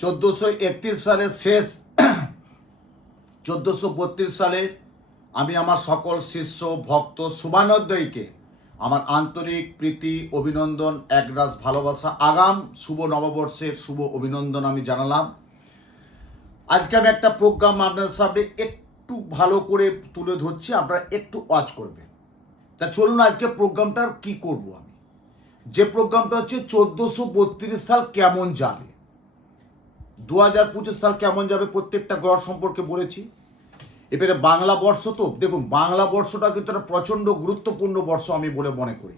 1431 সালের শেষ 1432 সালে আমি আমার সকল শিষ্য ভক্ত শুভানোদয়কে আমার আন্তরিক প্রীতি অভিনন্দন একরাশ ভালোবাসা আগাম শুভ নববর্ষের শুভ অভিনন্দন আমি জানালাম। আজকে আমি একটা প্রোগ্রাম আপনাদের সামনে একটু ভালো করে তুলে ধরছি, আপনারা একটু ওয়াচ করবেন। তা চলুন আজকে প্রোগ্রামটার কি করব আমি। যে প্রোগ্রামটা হচ্ছে 1432 সাল কেমন যাবে, 2025 সাল কেমন যাবে, প্রত্যেকটা গ্রহ সম্পর্কে বলেছি। এবারে বাংলা বর্ষ, তো দেখুন বাংলা বর্ষটা কিন্তু একটা প্রচণ্ড গুরুত্বপূর্ণ বর্ষ আমি বলে মনে করি।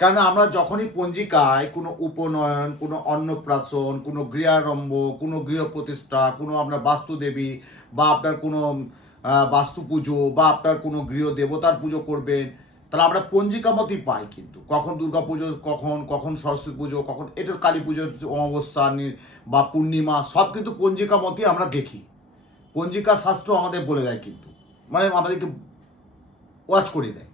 কারণ আমরা যখনই পঞ্জিকায় কোনো উপনয়ন, কোনো অন্নপ্রাশন, কোনো গৃহারম্ভ, কোনো গৃহ প্রতিষ্ঠা, কোনো আপনার বাস্তুদেবী বা আপনার কোনো বাস্তু পুজো বা আপনার কোনো গৃহ দেবতার পুজো করবেন, তাহলে আমরা পঞ্জিকা মতই পাই। কিন্তু কখন দুর্গা পুজো, কখন সরস্বতী পুজো, কখন এটা কালী পুজোর অমাবস্যা বা পূর্ণিমা, সব কিন্তু পঞ্জিকা মতই আমরা দেখি। পঞ্জিকা শাস্ত্র আমাদের বলে দেয়, কিন্তু মানে আমাদেরকে ওয়াচ করে দেয়।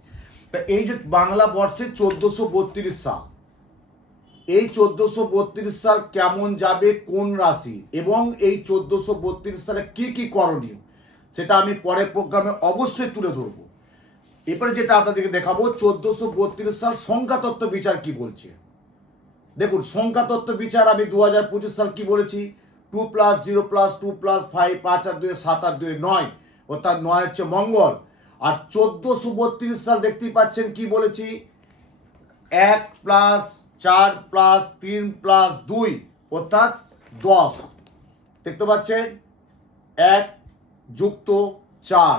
তা এই যে বাংলা বর্ষে 1432 সাল, এই 1432 সাল কেমন যাবে, কোন রাশি, এবং এই 1432 সালে কি কি করণীয়, সেটা আমি পরের প্রোগ্রামে অবশ্যই তুলে ধরবো। এরপরে যেটা আপনাদেরকে দেখাবো, 1432 সাল সংখ্যাতত্ত্ব বিচার কি বলছে। দেখুন সংখ্যাতত্ত্ব বিচার আমি 2025 সাল কি বলেছি, 2 + 0 + 2 + 5, 5 আর 2 7 আর 2 9, অর্থাৎ 9 হচ্ছে মঙ্গল। আর 1432 সাল দেখতেই পাচ্ছেন কি বলেছি, 1 + 4 + 3 + 2 অর্থাৎ 10। দেখতে পাচ্ছেন 1 + 4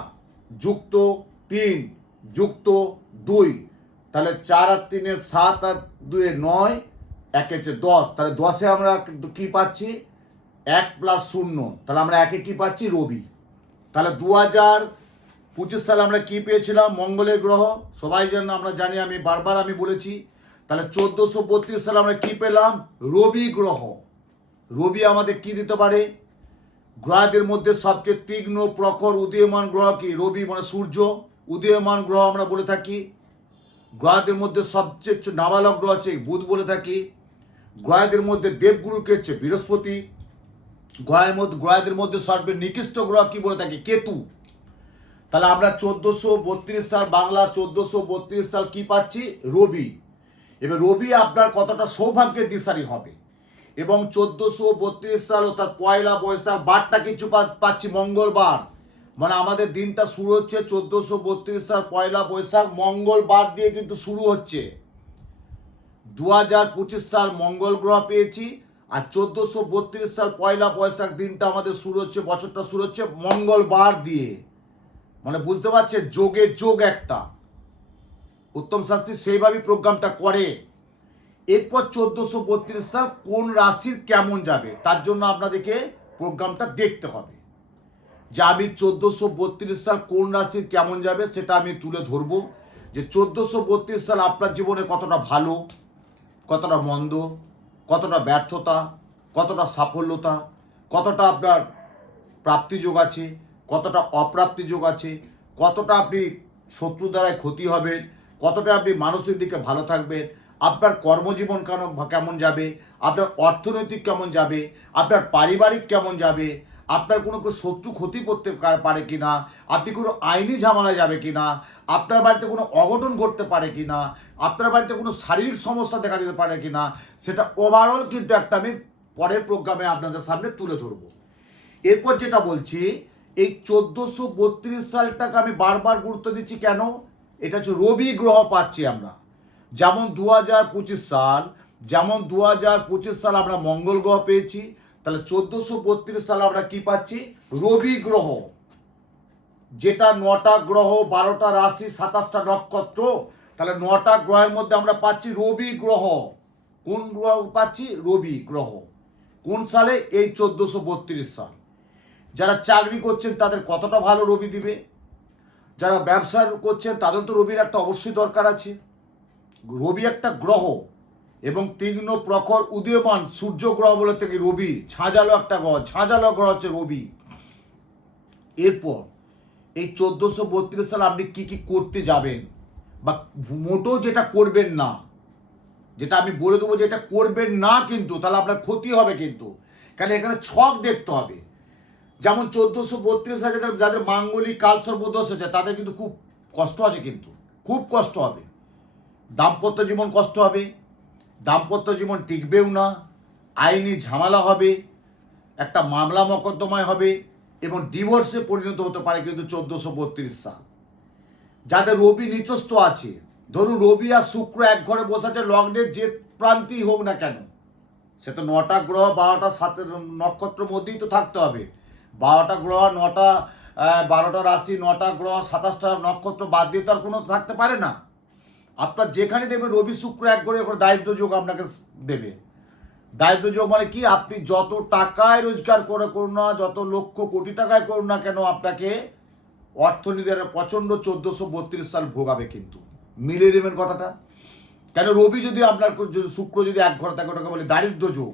+ 3 + 2, তাহলে 4 আর 3 7 আর 2 9, 1 হচ্ছে 10। তাহলে 10-এ আমরা কি পাচ্ছি, 1 + 0, তাহলে আমরা 1-এ কি পাচ্ছি, রবি। তাহলে 2025 সালে আমরা কি পেয়েছিলাম, মঙ্গলের গ্রহ, সবাই জন্য আমরা জানি, আমি বারবার আমি বলেছি। তাহলে 1432 সালে আমরা কি পেলাম, রবি গ্রহ। রবি আমাদের কি দিতে পারে, গ্রহদের মধ্যে সবচেয়ে তীক্ষ্ণ প্রখর উদীয়মান গ্রহ কি, রবি, মানে সূর্য উদীয়মান গ্রহ আমরা বলে থাকি। গ্রহদের মধ্যে সবচেয়ে নাবালক গ্রহ হচ্ছে বুধ বলে থাকি। গ্রহদের মধ্যে দেবগুরুকে হচ্ছে বৃহস্পতি। গ্রহদের মধ্যে সর্বে নিকৃষ্ট গ্রহ কি বলে থাকি, কেতু। তাহলে আমরা 1432 সাল, বাংলা 1432 সাল কি পাচ্ছি, রবি। এবার রবি আপনার কতটা সৌভাগ্যের দিশারি হবে। এবং 1432 সাল অর্থাৎ 1 বৈশাখ বারটা কিছু পাচ্ছি মঙ্গলবার, মানে আমাদের দিনটা শুরু হচ্ছে 1432 সাল 1 বৈশাখ মঙ্গলবার দিয়ে কিন্তু শুরু হচ্ছে। 2025 সাল মঙ্গল গ্রহ পেয়েছি, আর 1432 সাল 1 বৈশাখ দিনটা আমাদের শুরু হচ্ছে, বছরটা শুরু হচ্ছে মঙ্গলবার দিয়ে। মানে বুঝতে পারছেন, যোগের যোগ একটা। উত্তম শাস্ত্রী সেইভাবেই প্রোগ্রামটা করে। এরপর 1432 সাল কোন রাশির কেমন যাবে, তার জন্য আপনাদেরকে প্রোগ্রামটা দেখতে হবে। যে আমি 1432 সাল কোন রাশির কেমন যাবে সেটা আমি তুলে ধরবো। যে 1432 সাল আপনার জীবনে কতটা ভালো, কতটা মন্দ, কতটা ব্যর্থতা, কতটা সাফল্যতা, কতটা আপনার প্রাপ্তিযোগ আছে, কতটা অপ্রাপ্তিযোগ আছে, কতটা আপনি শত্রু দ্বারায় ক্ষতি হবেন, কতটা আপনি মানসিক দিকে ভালো থাকবেন, আপনার কর্মজীবন কেমন যাবে, আপনার অর্থনৈতিক কেমন যাবে, আপনার পারিবারিক কেমন যাবে, আপনার কোনো শত্রু ক্ষতি করতে পারে কি না, আপনি কোনো আইনি ঝামেলায় যাবে কি না, আপনার বাড়িতে কোনো অঘটন ঘটতে পারে কি না, আপনার বাড়িতে কোনো শারীরিক সমস্যা দেখা দিতে পারে কি না, সেটা ওভারঅল কিন্তু একটা আমি পরের প্রোগ্রামে আপনাদের সামনে তুলে ধরবো। এরপর যেটা বলছি, এই 1432 সালটাকে আমি বারবার গুরুত্ব দিচ্ছি কেন, এটা হচ্ছে রবি গ্রহ পাচ্ছি আমরা। যেমন 2025 সাল, যেমন 2025 সাল আমরা মঙ্গল গ্রহ পেয়েছি, তাহলে 1432 সালে আমরা কি পাচ্ছি, রবি গ্রহ। যেটা 9টা গ্রহ, 12টা রাশি, 27টা নক্ষত্র, তাহলে 9টা গ্রহের মধ্যে আমরা পাচ্ছি রবি গ্রহ। কোন গ্রহ পাচ্ছি, রবি গ্রহ। কোন সালে, এই 1432 সাল। যারা চাকরি করছেন তাদের কতটা ভালো রবি দিবে, যারা ব্যবসা করছেন তাদের তো রবির একটা অবশ্যই দরকার আছে। রবি একটা গ্রহ এবং তীক্ষ্ণ প্রখর উদীয়মান সূর্য গ্রহ বলে থেকে রবি, ঝাঁঝালো একটা গ্রহ, ঝাঁঝালো গ্রহ হচ্ছে রবি। এরপর এই 1432 সালে আপনি কি কি করতে যাবেন, বা মোটো যেটা করবেন না, যেটা আমি বলে দেবো যেটা করবেন না, কিন্তু তাহলে আপনার ক্ষতি হবে। কিন্তু কারণ এখানে ছক দেখতে হবে। যেমন 1432 আছে যাদের মাঙ্গলিক কাল সর্বদোষ আছে তাদের কিন্তু খুব কষ্ট আছে, কিন্তু খুব কষ্ট হবে। দাম্পত্য জীবন কষ্ট হবে, দাম্পত্য জীবন টিকবেও না, আইনি ঝামেলা হবে, একটা মামলা মকদ্দমায় হবে এবং ডিভোর্সে পরিণত হতে পারে কিন্তু 1432 সাল। যাদের রবি নিচস্থ আছে, ধরুন রবি আর শুক্র এক ঘরে বসে আছে, লগ্নের যে প্রান্তেই হোক না কেন, সে তো 9টা গ্রহ 12টা 7 নক্ষত্রের মধ্যেই তো থাকতে হবে। 12টা গ্রহ 9টা 12টা রাশি 9টা গ্রহ 27টা নক্ষত্র বাদ দিয়ে তো আর কোনো থাকতে পারে না। আপনার যেখানে দেখবেন রবি শুক্র এক ঘরে করে দারিদ্র যোগ আপনাকে দেবে। দারিদ্র যোগ মানে কি, আপনি যত টাকায় রোজগার করুন না, যত লক্ষ কোটি টাকায় করুন না কেন, আপনাকে অর্থনীতির প্রচণ্ড 1432 সাল ভোগাবে। কিন্তু মিলিয়ে নেবেন কথাটা। কেন রবি যদি আপনার শুক্র যদি এক ঘরে থাকে ওটাকে বলে দারিদ্র যোগ।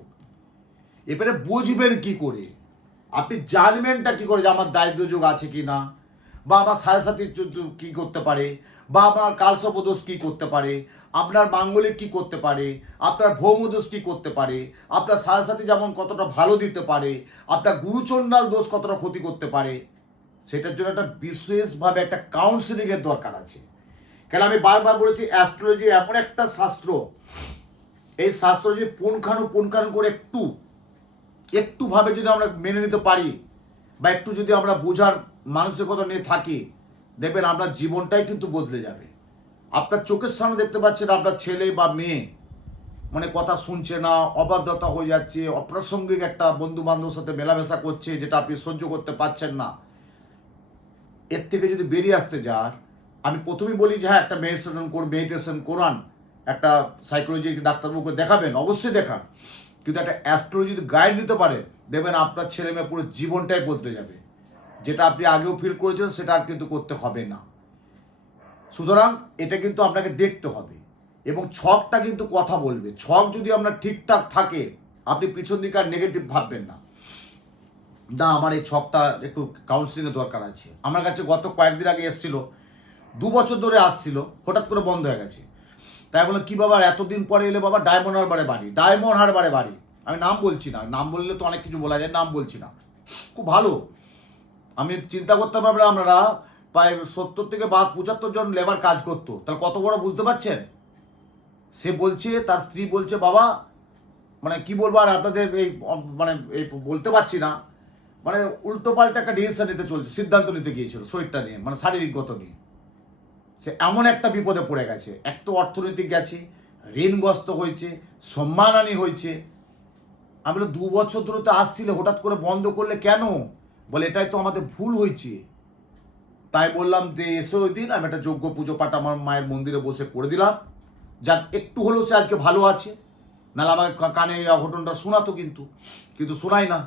এবারে বুঝবেন কি করে, আপনি জানবেনটা কি করে যে আমার দারিদ্র যোগ আছে কি না, বা আমার সাড়ে সাথী কী করতে পারে, বা আমার কালসর্পদোষ কী করতে পারে, আপনার মাঙ্গলিক কী করতে পারে, আপনার ভৌমদোষ কী করতে পারে, আপনার সাড়ে সাথী যেমন কতটা ভালো দিতে পারে, আপনার গুরুচণ্ডাল দোষ কতটা ক্ষতি করতে পারে, সেটার জন্য একটা বিশেষভাবে একটা কাউন্সিলিংয়ের দরকার আছে। কেন আমি বারবার বলেছি, অ্যাস্ট্রোলজি এমন একটা শাস্ত্র, এই শাস্ত্র যদি পুঙ্খানু করে একটুভাবে যদি আমরা মেনে নিতে পারি, বা একটু যদি আমরা বোঝার মানসিকতা নিয়ে থাকি, দেখবেন আপনার জীবনটাই কিন্তু বদলে যাবে। আপনার চোখের সামনে দেখতে পাচ্ছেন আপনার ছেলে বা মেয়ে মানে কথা শুনছে না, অবাধ্যতা হয়ে যাচ্ছে, অপ্রাসঙ্গিক একটা বন্ধু বান্ধবের সাথে মেলামেশা করছে যেটা আপনি সহ্য করতে পারছেন না। এর থেকে যদি বেরিয়ে আসতে যান, আমি প্রথমেই বলি যে হ্যাঁ একটা মেডিটেশন করান, একটা সাইকোলজি ডাক্তারবাবুকে দেখাবেন, অবশ্যই দেখান, কিন্তু একটা অ্যাস্ট্রোলজি যদি গাইড নিতে পারেন, দেখবেন আপনার ছেলে মেয়ে পুরো জীবনটাই বদলে যাবে। যেটা আপনি আগেও ফিল করেছেন সেটা আর কিন্তু করতে হবে না। সুতরাং এটা কিন্তু আপনাকে দেখতে হবে এবং ছকটা কিন্তু কথা বলবে। ছক যদি আপনার ঠিকঠাক থাকে, আপনি পিছন দিকে আর নেগেটিভ ভাববেন না, না আমার এই ছকটা একটু কাউন্সিলিংয়ের দরকার আছে। আমার কাছে গত কয়েকদিন আগে এসেছিল, 2 বছর ধরে আসছিল, হঠাৎ করে বন্ধ হয়ে গেছে। তাই বলে কি বাবা এতদিন পরে এলে, বাবা ডায়মন্ড হারবারে বাড়ি, আমি নাম বলছি না, নাম বললে তো অনেক কিছু বলা যায়, নাম বলছি না, খুব ভালো। আমি চিন্তা করতে পারবেন, আপনারা প্রায় 70 থেকে 75 জন লেবার কাজ করতো, তাহলে কত বড় বুঝতে পারছেন। সে বলছে, তার স্ত্রী বলছে, বাবা মানে কি বলবো আর আপনাদের এই মানে এই বলতে পারছি না, মানে উল্টো পাল্টা একটা ডিসিশন নিতে চলছে, সিদ্ধান্ত নিতে গিয়েছিল শরীরটা নিয়ে, মানে শারীরিকগত নিয়ে। সে এমন একটা বিপদে পড়ে গেছে, এক তো অর্থনৈতিক গেছে, ঋণগ্রস্ত হয়েছে, সম্মানহানি হয়েছে। আমি বলি 2 বছর ধরে তো আসছিলে, হঠাৎ করে বন্ধ করলে কেন? বলে এটাই তো আমাদের ভুল হয়েছে। তাই বললাম যে এসে ওই দিন আমি একটা যজ্ঞ পুজো পাঠ আমার মায়ের মন্দিরে বসে করে দিলাম, যাক একটু হলেও সে আজকে ভালো আছে। নাহলে আমার কানে এই অঘটনটা শোনাতো, কিন্তু শোনাই না।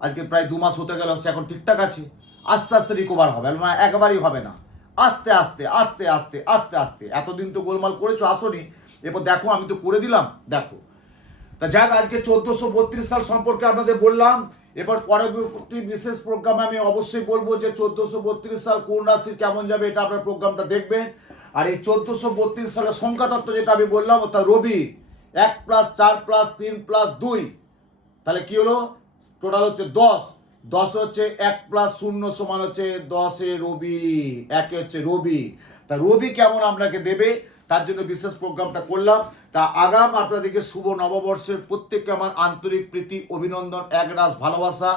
আজকে প্রায় 2 মাস হতে গেল, সে এখন ঠিকঠাক আছে। আস্তে আস্তে রিকভার হবে, একবারই হবে না, আস্তে আস্তে আস্তে আস্তে আস্তে আস্তে। এতদিন তো গোলমাল করেছো, আসোনি, এরপর দেখো আমি তো করে দিলাম, দেখো। তা যাক, আজকে 1432 সাল সম্পর্কে আপনাদের বললাম। এবার পরবর্তী বিশেষ প্রোগ্রামে আমি অবশ্যই বলবো যে 1432 সাল কোন রাশির কেমন যাবে, এটা আপনার প্রোগ্রামটা দেখবেন। আর এই 1432 সালের সংখ্যাতত্ত্ব যেটা আমি বললাম, অর্থাৎ রবি 1 + 4 + 3 + 2, তাহলে কি হলো, টোটাল হচ্ছে 10। 10 হচ্ছে 1 + 0 সমান হচ্ছে 10 রবি, 1 হচ্ছে রবি। তা রবি কেমন আপনাকে দেবে তার জন্য বিশেষ প্রোগ্রামটা করলাম। তা আগাম আপনাদেরকে শুভ নববর্ষের প্রত্যেককে আমার আন্তরিক প্রীতি, অভিনন্দন, একরাশ ভালোবাসা।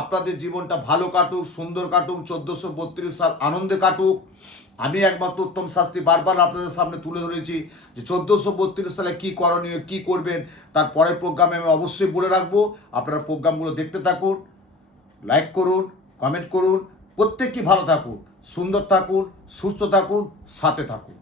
আপনাদের জীবনটা ভালো কাটুক, সুন্দর কাটুক, 1432 সাল আনন্দে কাটুক। আমি একমাত্র উত্তম শাস্ত্রী বারবার আপনাদের সামনে তুলে ধরেছি যে 1432 সালে কী করণীয়, কী করবেন, তার পরের প্রোগ্রামে আমি অবশ্যই বলে রাখবো। আপনারা প্রোগ্রামগুলো দেখতে থাকুন, লাইক করুন, কমেন্ট করুন। প্রত্যেকেই ভালো থাকুন, সুন্দর থাকুন, সুস্থ থাকুন, সাথে থাকুন।